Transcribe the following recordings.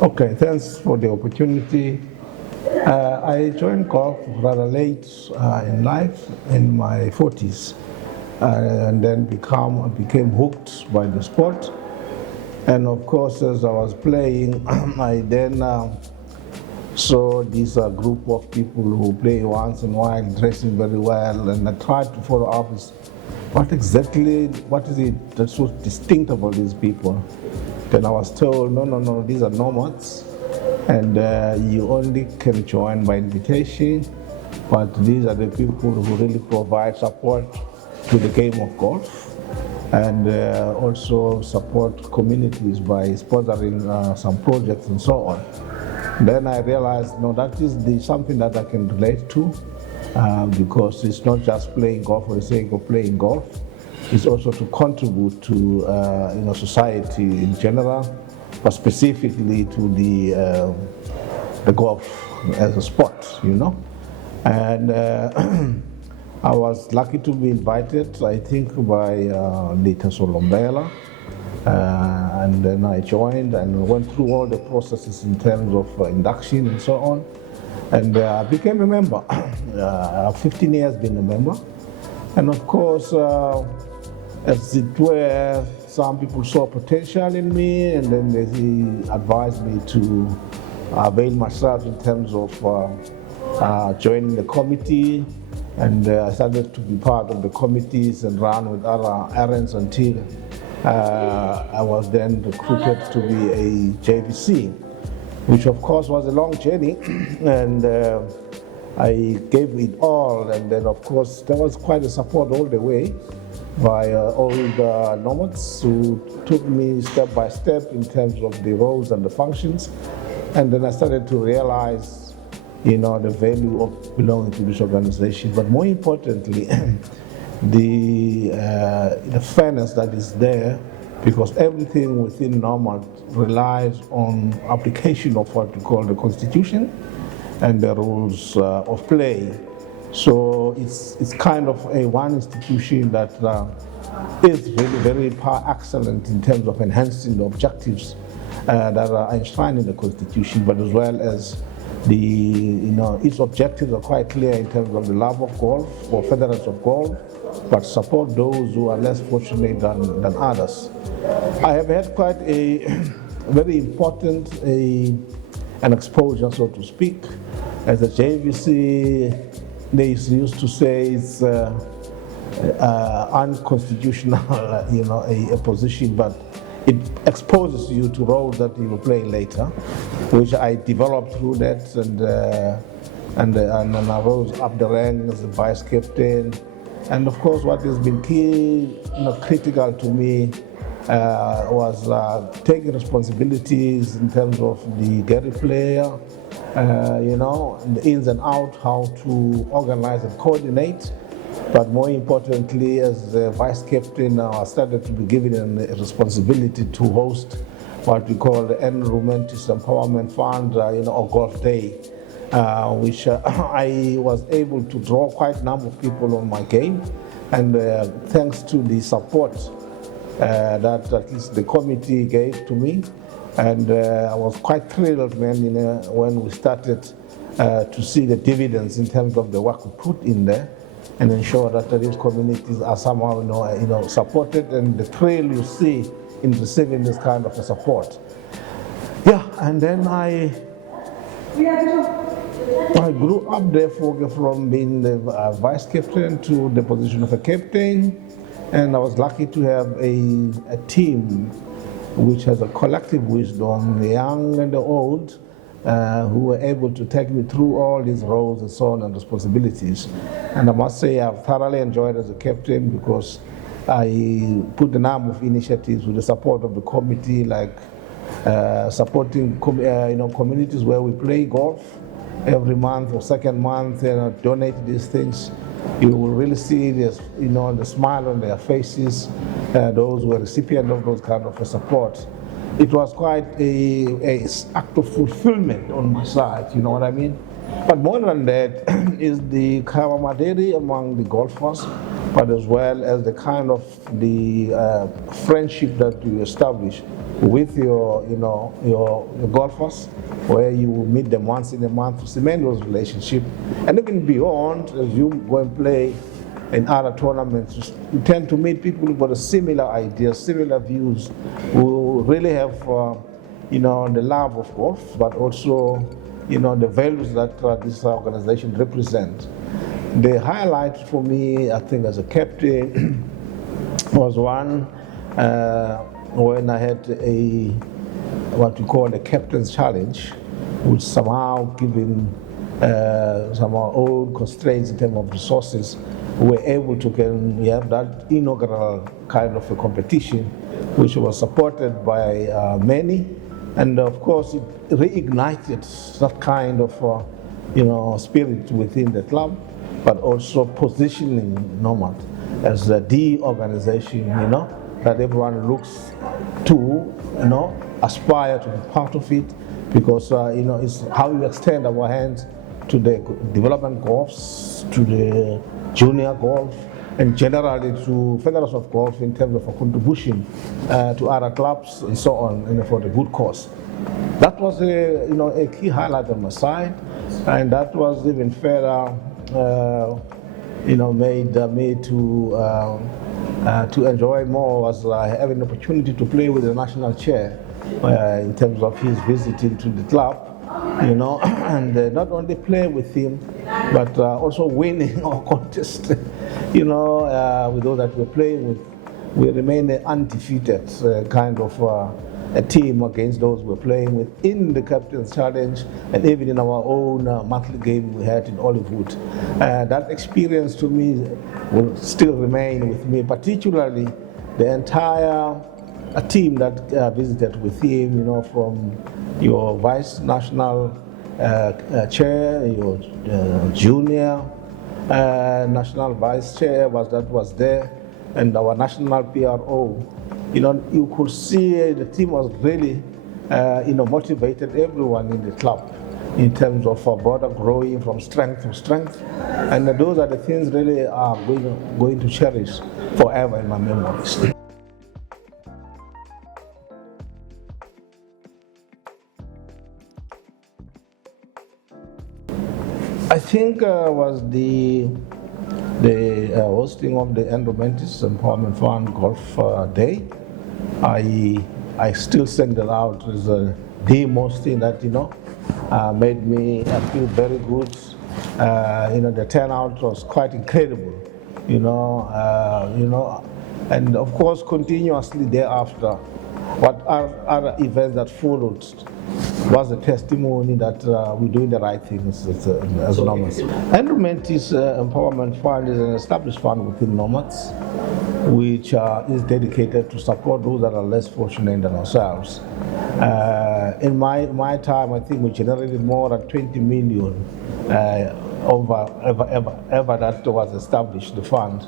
Okay, thanks for the opportunity. I joined golf rather late in life, in my 40s, and then became hooked by the sport. And of course, as I was playing, I then saw this group of people who play once in a while, dressing very well, and I tried to follow up with what is it that's so distinctive about these people? Then I was told, no, no, no, these are nomads, and you only can join by invitation, but these are the people who really provide support to the game of golf, and also support communities by sponsoring some projects and so on. Then I realized, no, that is something that I can relate to, because it's not just playing golf for the sake of playing golf. It's also to contribute to society in general, but specifically to the golf as a sport, And I was lucky to be invited, I think, by Lita Solombela. And then I joined and went through all the processes in terms of induction and so on. And I became a member. 15 years being a member. And of course, as it were, some people saw potential in me, and then they advised me to avail myself in terms of joining the committee. And I started to be part of the committees and run with other errands until I was then recruited to be a JVC, which of course was a long journey, and I gave it all, and then of course there was quite a support all the way by all the nomads who took me step by step in terms of the roles and the functions, and then I started to realize the value of belonging to this organization, but more importantly the fairness that is there, because everything within Nomad relies on application of what we call the Constitution and the rules of play. So it's kind of a one institution that is really very excellent in terms of enhancing the objectives that are enshrined in the Constitution, but as well as its objectives are quite clear in terms of the love of golf or furtherance of golf, but support those who are less fortunate than others. I have had quite a very important an exposure, so to speak. As a JVC, they used to say it's unconstitutional, a position, but it exposes you to roles that you will play later, which I developed through that, and I rose up the rank as a vice captain. And of course, what has been key, critical to me was taking responsibilities in terms of the Gary player, the ins and outs, how to organize and coordinate. But more importantly, as the vice captain, I started to be given a responsibility to host what we call the Enrollment Empowerment Fund, or Golf Day, which I was able to draw quite a number of people on my game, and thanks to the support that at least the committee gave to me, and I was quite thrilled when we started to see the dividends in terms of the work we put in there, and ensure that these communities are somehow supported, and the thrill you see in receiving this kind of a support. Yeah, and then I grew up therefore from being the vice captain to the position of a captain, and I was lucky to have a team which has a collective wisdom, the young and the old, who were able to take me through all these roles and so on and responsibilities. And I must say I've thoroughly enjoyed as a captain, because I put a number of initiatives with the support of the committee, like supporting communities where we play golf every month or second month, donate these things. You will really see this, the smile on their faces, those who are recipients of those kind of support. It was quite a act of fulfillment on my side, you know what I mean? But more than that is the camaraderie among the golfers, but as well as the kind of the friendship that you establish with your golfers, where you will meet them once in a month to cement those relationships, and even beyond, as you go and play in other tournaments, you tend to meet people who've got a similar ideas, similar views, who really have the love of golf, but also the values that this organization represents. The highlight for me, I think, as a captain was one when I had what we call a captain's challenge, which somehow, given some of our own constraints in terms of resources, we were able to have that inaugural kind of a competition, which was supported by many, and of course it reignited that kind of spirit within the club, but also positioning Nomad as the organization, that everyone looks to, aspire to be part of it, because it's how you extend our hands to the development golfs, to the junior golf, and generally to federations of golf in terms of a contribution to other clubs and so on, for the good cause. That was a key highlight on my side, and that was even further made me to enjoy more, was having the opportunity to play with the national chair in terms of his visiting to the club, and not only play with him, but also winning our contest, with those that we're playing with. We remain undefeated kind of a team against those we're playing with in the Captain's Challenge, and even in our own monthly game we had in Hollywood. That experience to me will still remain with me, particularly the entire team that visited with him, from your vice national chair, your junior national vice chair was there, and our national PRO. You could see the team was really, motivated everyone in the club in terms of Border growing from strength to strength, and those are the things really are going to cherish forever in my memories. I think was the hosting of the Environmentalist Empowerment Fund Golf Day. I still single out as the most thing that made me feel very good. The turnout was quite incredible. And of course continuously thereafter, what are other events that followed was a testimony that we're doing the right things as Nomads. Environmentalist Empowerment Fund is an established fund within Nomads, which is dedicated to support those that are less fortunate than ourselves. In my time, I think we generated more than 20 million ever that was established, the fund,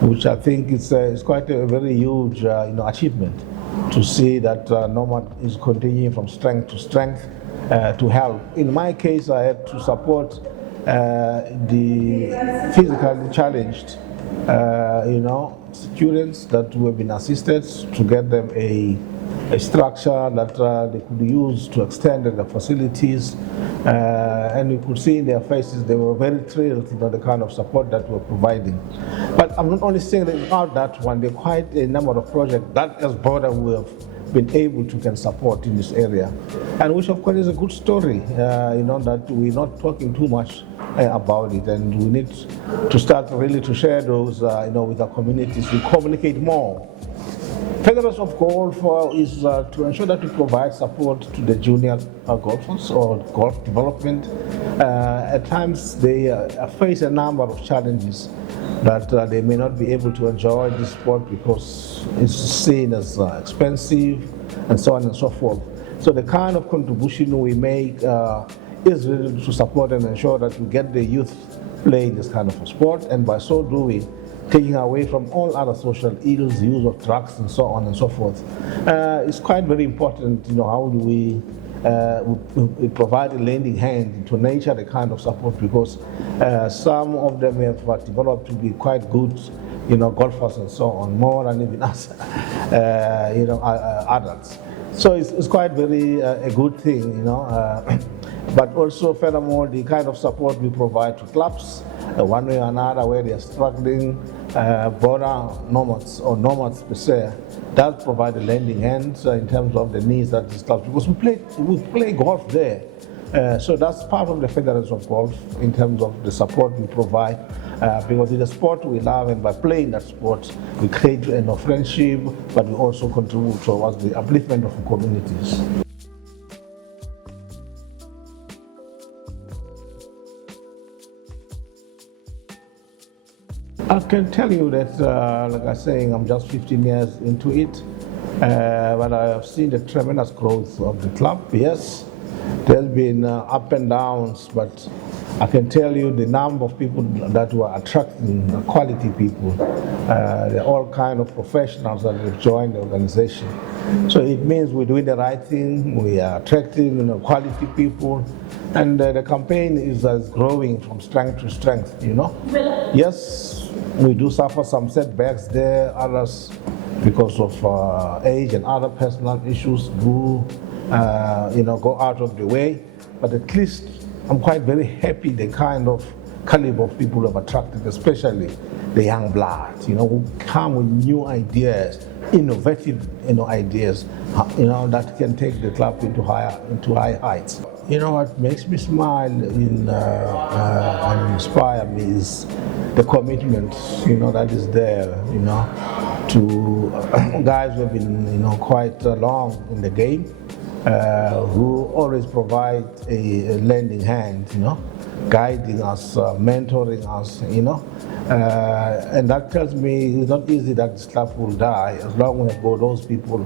which I think is quite a very huge achievement to see that Nomad is continuing from strength to strength to help. In my case, I had to support the physically challenged students that who have been assisted to get them a structure that they could use to extend the facilities, and you could see in their faces they were very thrilled the kind of support that we're providing. But I'm not only saying about that one, there are quite a number of projects that as Border we have been able to support in this area, and which of course is a good story, that we're not talking too much about it, and we need to start really to share those with our communities, to communicate more. Federations of Golf is to ensure that we provide support to the junior golfers or golf development. At times they face a number of challenges that they may not be able to enjoy this sport because it's seen as expensive and so on and so forth. So the kind of contribution we make is really to support and ensure that we get the youth playing this kind of a sport, and by so doing, taking away from all other social ills, use of drugs and so on and so forth. It's quite very important, how do we provide a lending hand to nature, the kind of support, because some of them have developed to be quite good golfers and so on, more than even us, adults. So it's quite very a good thing, but also furthermore, the kind of support we provide to clubs, one way or another, where they are struggling, Border Nomads or Nomads per se, does provide a lending hand in terms of the needs that these clubs, because we play golf there. So that's part of the Federation of Golf in terms of the support we provide, because it's a sport we love, and by playing that sport, we create a friendship, but we also contribute towards the upliftment of communities. I can tell you that, like I was saying, I'm just 15 years into it, but I have seen the tremendous growth of the club. Yes, there's been up and downs, but I can tell you the number of people that were attracting, quality people. They're all kind of professionals that have joined the organization. So it means we're doing the right thing, we are attracting quality people, and the campaign is growing from strength to strength, Yes, we do suffer some setbacks there, others because of age and other personal issues do go out of the way, but at least I'm quite very happy the kind of caliber of people have attracted, especially the young blood, who come with new ideas, innovative ideas, that can take the club into high heights. What makes me smile and inspire me is the commitment, that is there, to guys who have been, quite long in the game, who always provide a lending hand, guiding us, mentoring us, and that tells me it's not easy that this club will die as long as we've got those people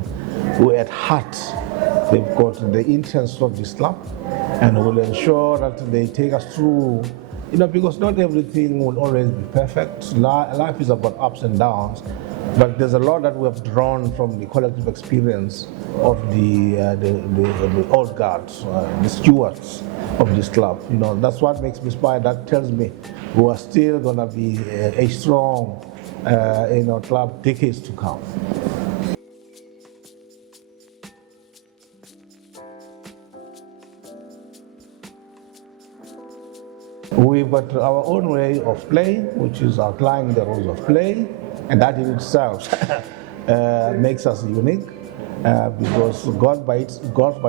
who at heart they've got the interest of this club and will ensure that they take us through, because not everything will always be perfect. Life is about ups and downs, but there's a lot that we have drawn from the collective experience of the old guards, the stewards of this club. That's what makes me smile. That tells me we are still going to be a strong club decades to come. We've got our own way of playing, which is outlining the rules of play, and that in itself makes us unique, because golf by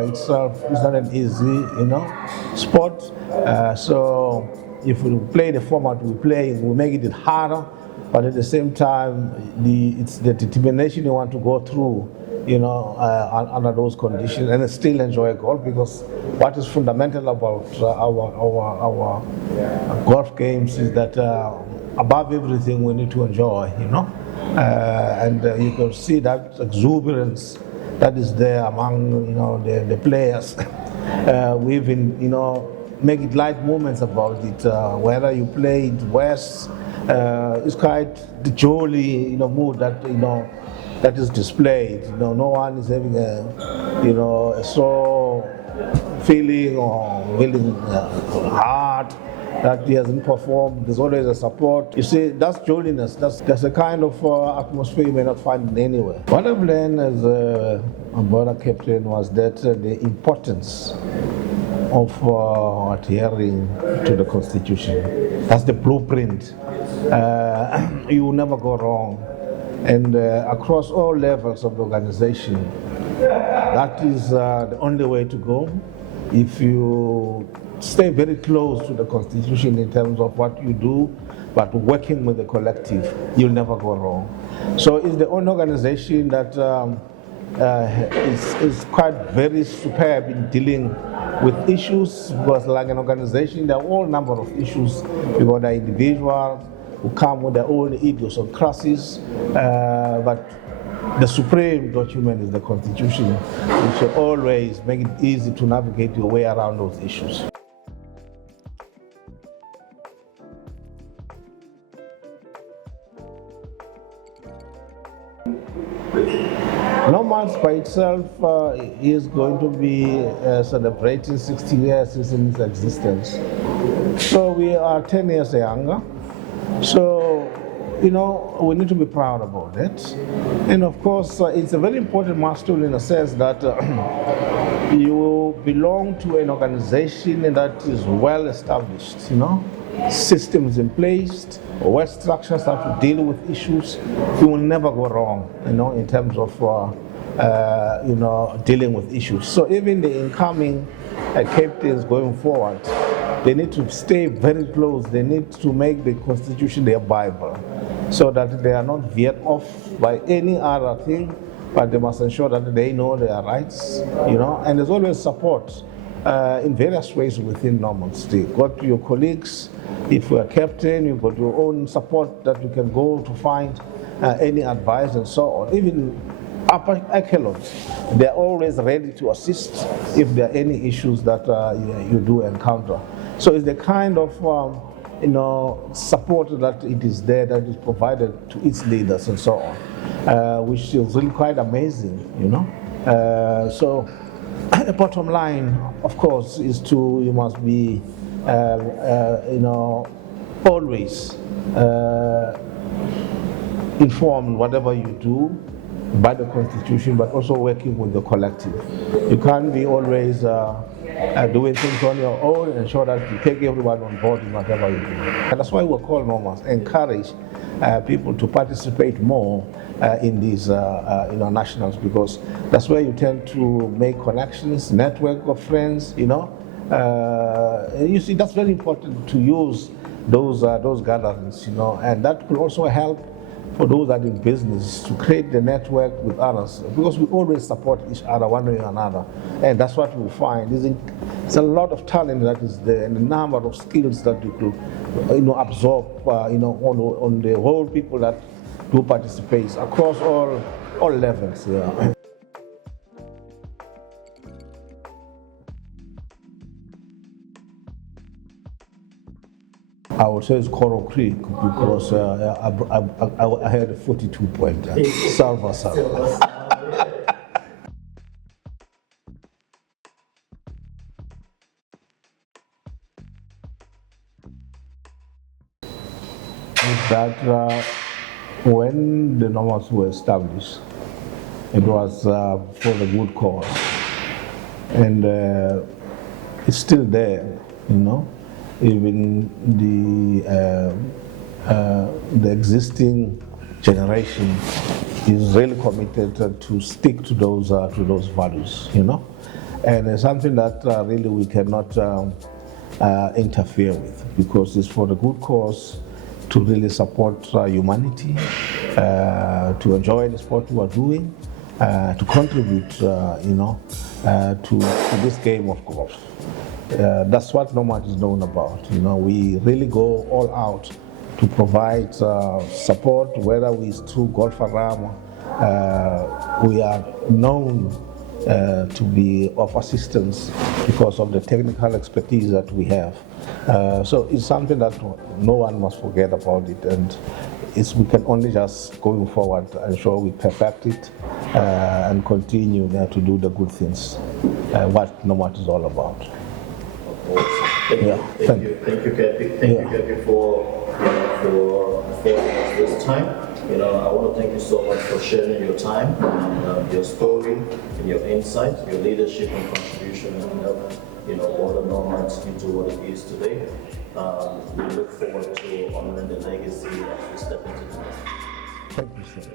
itself is not an easy, sport. So if we play the format we play, we make it harder, but at the same time, it's the determination you want to go through, under those conditions, and still enjoy golf, because what is fundamental about our golf games is that above everything we need to enjoy, and you can see that exuberance that is there among the players. We even make it light moments about it, whether you play it west, it's quite the jolly mood that that is displayed. No one is having a sore feeling or feeling hard that he hasn't performed. There's always a support. You see, that's jolliness. That's a kind of atmosphere you may not find anywhere. What I've learned as a border captain was that the importance of adhering to the Constitution. That's the blueprint. You will never go wrong. And across all levels of the organization, that is the only way to go. If you stay very close to the Constitution in terms of what you do, but working with the collective, you'll never go wrong. So it's the only organization that is quite very superb in dealing with issues, because like an organization, there are all number of issues. You've got the individuals who come with their own idiosyncrasies, but the supreme document is the Constitution, which should always make it easy to navigate your way around those issues. Nomads by itself is going to be celebrating 60 years since its existence. So we are 10 years younger. So we need to be proud about it. And of course, it's a very important milestone in a sense that you belong to an organization that is well established, systems in place, well structures have to deal with issues. You will never go wrong, in terms of dealing with issues. So even the incoming captains going forward, they need to stay very close. They need to make the Constitution their Bible so that they are not veered off by any other thing, but they must ensure that they know their rights, and there's always support in various ways within Nomads. You got your colleagues, if you're a captain, you've got your own support that you can go to find any advice and so on. Even upper echelons, they're always ready to assist if there are any issues that you do encounter. So it's the kind of support that it is there, that is provided to its leaders and so on, which is really quite amazing, So the bottom line, of course, is you must be, always informed whatever you do by the Constitution, but also working with the collective. You can't be always doing things on your own and ensure that you take everyone on board in whatever you do. And that's why we're called Nomads, encourage people to participate more in these nationals, because that's where you tend to make connections, network of friends, You see, that's very important to use those gatherings, and that could also help for those that are in business to create the network with others, because we always support each other one way or another, and that's what we find. There's a lot of talent that is there, and a number of skills that you could, absorb, on the whole people that do participate across all levels. Yeah. I would say it's Coral Creek because I had a 42-point salva. That when the Nomads were established, it was for the good cause, and it's still there, Even the existing generation is really committed to stick to those values, and it's something that really we cannot interfere with, because it's for the good cause to really support humanity, to enjoy the sport we are doing, to contribute, to this game of golf. That's what Nomad is known about. We really go all out to provide support, whether it's through Golf Aram. We are known to be of assistance because of the technical expertise that we have. So it's something that no one must forget about it, and we can only just going forward ensure we perfect it and continue to do the good things, what Nomad is all about. Thank you, Kathy. Thank you, Kathy, for this time. I want to thank you so much for sharing your time, and your story, and your insight, your leadership and contribution, and Border Nomads into what it is today. We look forward to honoring the legacy as we step into the next. Thank you, sir.